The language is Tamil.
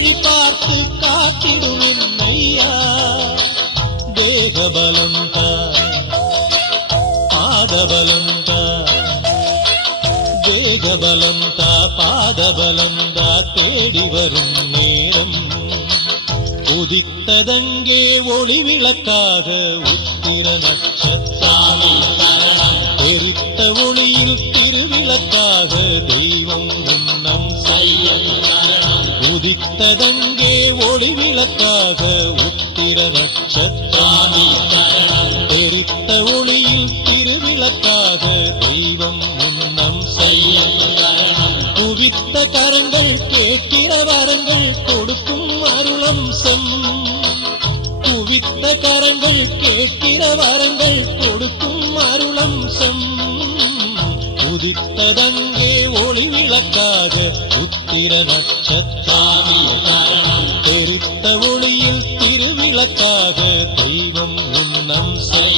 வழி பார்த்து காத்திடுவேன் ஐயா தேகபலம் பாதபலம் தேகபலம் பாதபலம் தேடி வரும் நேரம். உதித்ததங்கே ஒளி விளக்காக உத்திர நட்சத்தாமி எரித்த ஒளியில் திருவிளக்காக தெய்வம் உண்டு. உதித்ததங்கே ஒளி விளக்காக உத்திர நட்சத்தாமி தெரித்த ஒளியில் திருவிளக்காக தெய்வம் முன்னம் செய்ய குவித்த கரங்கள் கேட்கிற வரங்கள் கொடுக்கும் அருளம்சம். குவித்த கரங்கள் கேட்கிற வரங்கள் கொடுக்கும் அருளம்சம். உதித்ததங்கே ஒளி விளக்காக உத்திர நட்சத்தாமி தெரித்த ஒளியில் திருவிளக்காக தெய்வம் உன்னம் செல்லும்